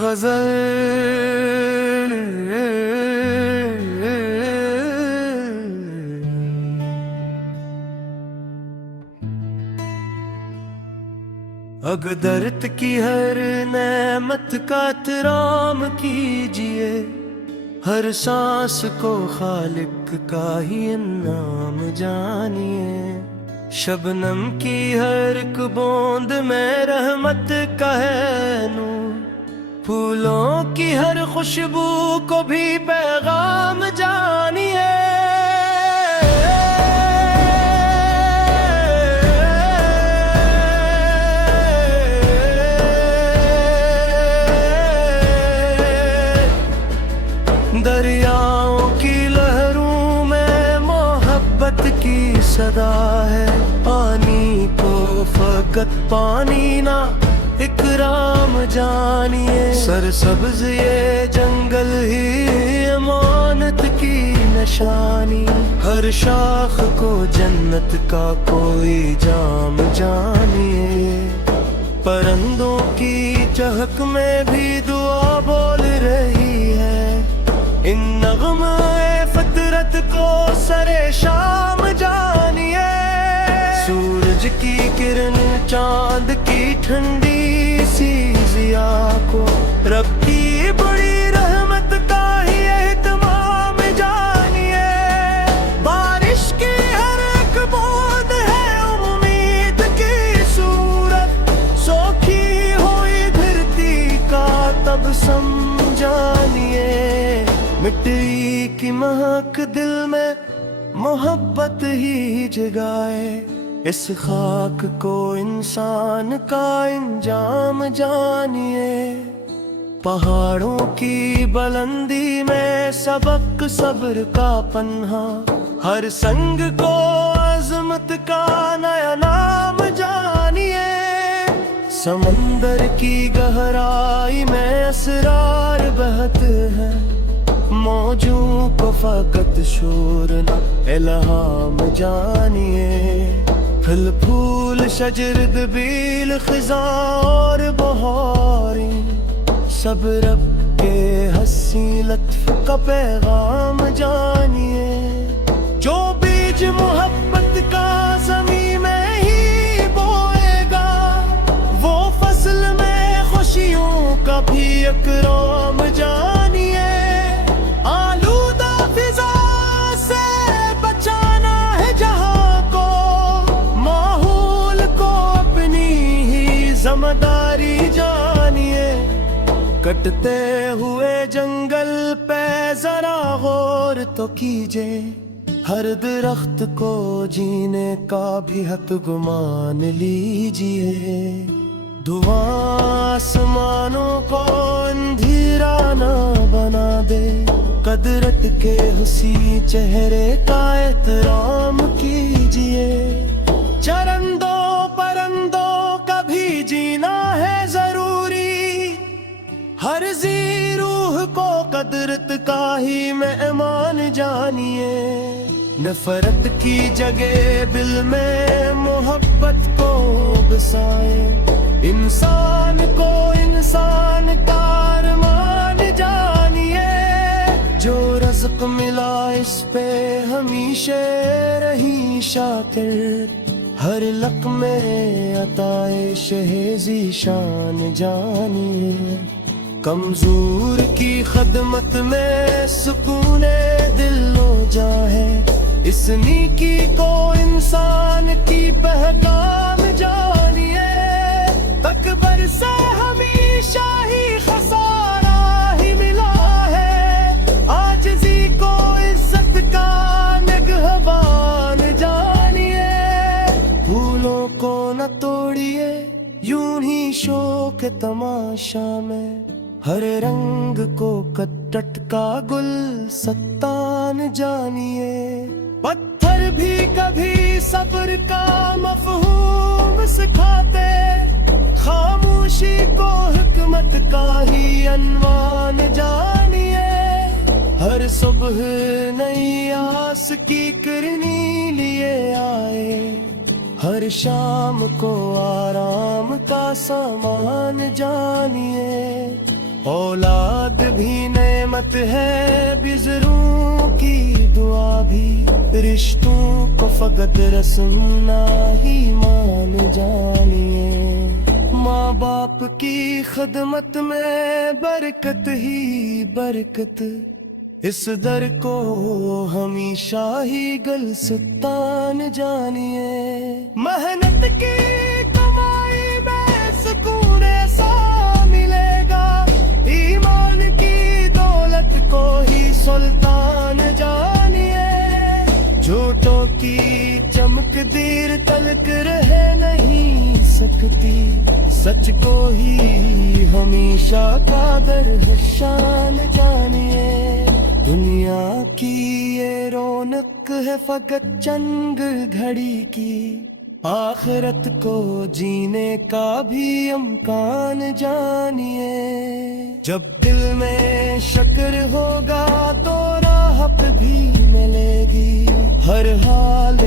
غزل اقدرت کی ہر نعمت کا احترام کیجئے، ہر سانس کو خالق کا ہی انعام جانیے، شبنم کی ہر ایک بوند میں رحمت کا ہے نور، پھولوں کی ہر خوشبو کو بھی پیغام جانیے، دریاؤں کی لہروں میں محبت کی صدا ہے، پانی کو فقط پانی نہ اکرام جانیے، سرسبز یہ جنگل ہی امانت کی نشانی، ہر شاخ کو جنت کا کوئی جام جانیے، پرندوں کی چہک میں بھی دعا بول رہی ہے، ان نغمے فطرت کو سرے شام جانیے، سورج کی کرن چاند کی ٹھنڈی سی ضیاء کو رب کی بڑی رحمت کا ہی اہتمام جانیے، بارش کی ہر ایک بوند ہے امید کی صورت، سوکھی ہوئی دھرتی کا تب سمجھانیے، مٹی کی مہک دل میں محبت ہی جگائے، اس خاک کو انسان کا انجام جانیے، پہاڑوں کی بلندی میں سبق صبر کا پنہا، ہر سنگ کو عظمت کا نیا نام جانیے، سمندر کی گہرائی میں اسرار بہت ہے، موجوں کو فقط شور نہ الہام جانیے، پھل پھول شجر دبیل خزاں اور بہاری، سب رب کے حسین لطف کا پیغام جانیے، جو بیج محبت کا زمین میں ہی بوئے گا، وہ فصل میں خوشیوں کا بھی اکرام جانیے، ذمہ داری جانیے، کٹتے ہوئے جنگل پہ ذرا غور تو کیجئے، ہر درخت کو جینے کا بھی حق گمان لیجئے، دھواں آسمانوں کو اندھیرا نہ بنا دے، قدرت کے حسین چہرے کا احترام کیجئے، چرندوں پرندوں کا بھی جینا ہے ضروری، ہر ذی روح کو قدرت کا ہی مہمان جانیے، نفرت کی جگہ دل میں محبت کو بسائے، انسان کو انسان کا ارمان جانیے، جو رزق ملا اس پہ ہمیشہ رہی شاکر، ہر لقمے عطائے شہزی شان جانیے، کمزور کی خدمت میں سکون دل و جاں ہے، اس نیکی کو انسان کی پہچان جانیے، اکبر سے ہمیشہ ہی خسارہ ہی ملا ہے، عاجزی کو عزت کا نگہبان جانیے، پھولوں کو نہ توڑیے یوں ہی شوق تماشا میں، ہر رنگ کو ٹٹکا گل ستان جانیے، پتھر بھی کبھی صبر کا مفہوم سکھاتے، خاموشی کو حکمت کا ہی عنوان جانیے، ہر صبح نئی آس کی کرنی لیے آئے، ہر شام کو آرام کا سامان جانیے، اولاد بھی نعمت ہے، بزرگوں کی دعا بھی، رشتوں کو فقط رسم ہی مان جانیے، ماں باپ کی خدمت میں برکت ہی برکت، اس در کو ہمیشہ ہی گلستان جانیے، محنت کی کمائی میں سکون ایسا ملے گا، ایمان کی دولت کو ہی سلطان جانیے، جھوٹوں کی چمک دیر تلک رہ نہیں سکتی، سچ کو ہی ہمیشہ قادر ہے شان جانیے، دنیا کی یہ رونق ہے فقط چند گھڑی کی، آخرت کو جینے کا بھی امکان جانیے، جب دل میں شکر ہوگا تو راحت بھی ملے گی، ہر حال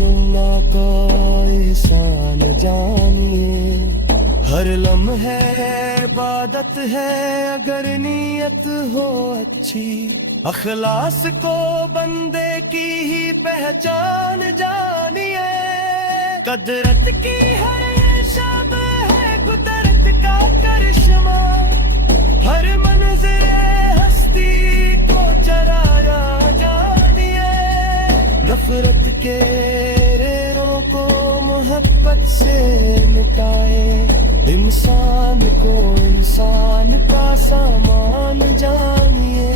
رونا کا احسان جانیے، ہر لمحے عبادت ہے اگر نیت ہو اچھی، اخلاص کو بندے کی ہی پہچان جانیے، قدرت کی ہر یہ شب ہے قدرت کا کرشمہ، ہر منظر ہستی کو چرایا جانیے، نفرت کے ریڑوں کو محبت سے مٹائے، انسان کو انسان کا سامان جانیے،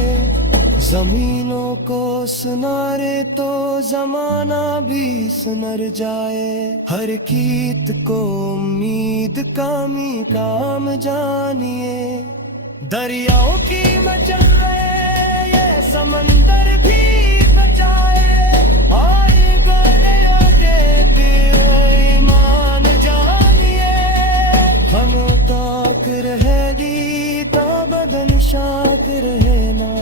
زمینوں کو سنارے تو زمانہ بھی سنر جائے، ہر کیت کو امید کامی کام جانیے، دریاؤں کی مچلے یہ سمندر بھی بچائے، آئے بڑے آگے دل ایمان جانیے، ہم تاک رہے گی تا بدن شاک رہنا،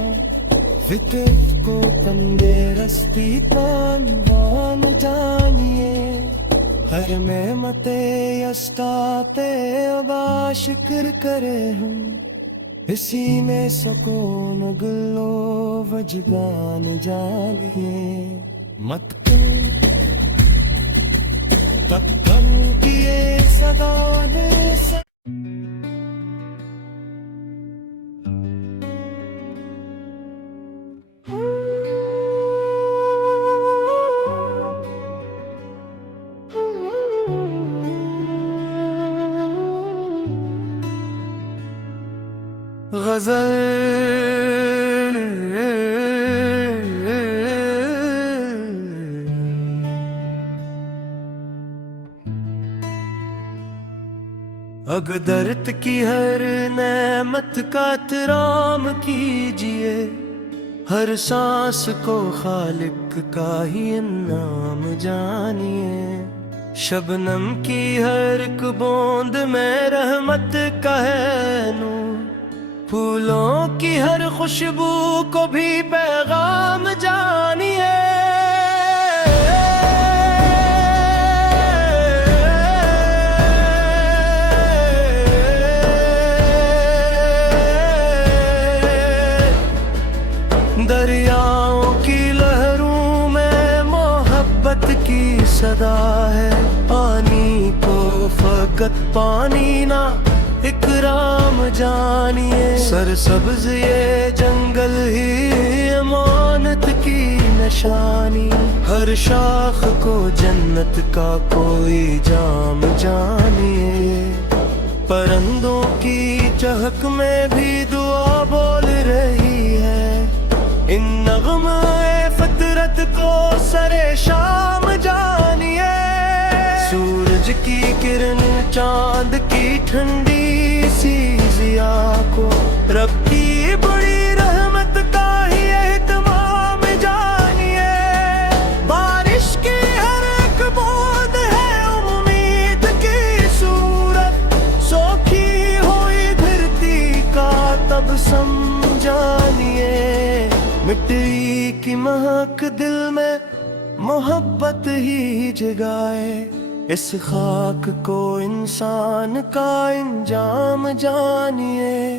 فکر کو تندرستی تنوان جانیے، ہر نعمت یستاتے ابا شکر کرے ہم، اسی میں سکون گلو وجدان جانیے، مت تکن کیے صدا نے غزل اقدرت کی ہر نعمت کا احترام کیجئے، ہر سانس کو خالق کا ہی انعام جانیے، شبنم کی ہر ایک بوند میں رحمت کا ہے نور، پھولوں کی ہر خوشبو کو بھی پیغام جانیے، دریاؤں کی لہروں میں محبت کی صدا ہے، پانی کو فقط پانی نہ اکرام جانیے، سرسبز یہ جنگل ہی امانت کی نشانی، ہر شاخ کو جنت کا کوئی جام جانیے، پرندوں کی چہک میں بھی دعا بول رہی ہے، ان نغمے فطرت کو سرے شام جانیے، سورج کی کرن چاند کی ٹھنڈی سی ضیا کو رب کی بڑی رحمت کا ہی اہتمام جانیے، بارش کی ہر ایک بوند ہے امید کی صورت، سوکھی ہوئی دھرتی کا تب سمجھانیے، مٹی کی مہک دل میں محبت ہی جگائے، اس خاک کو انسان کا انجام جانیے،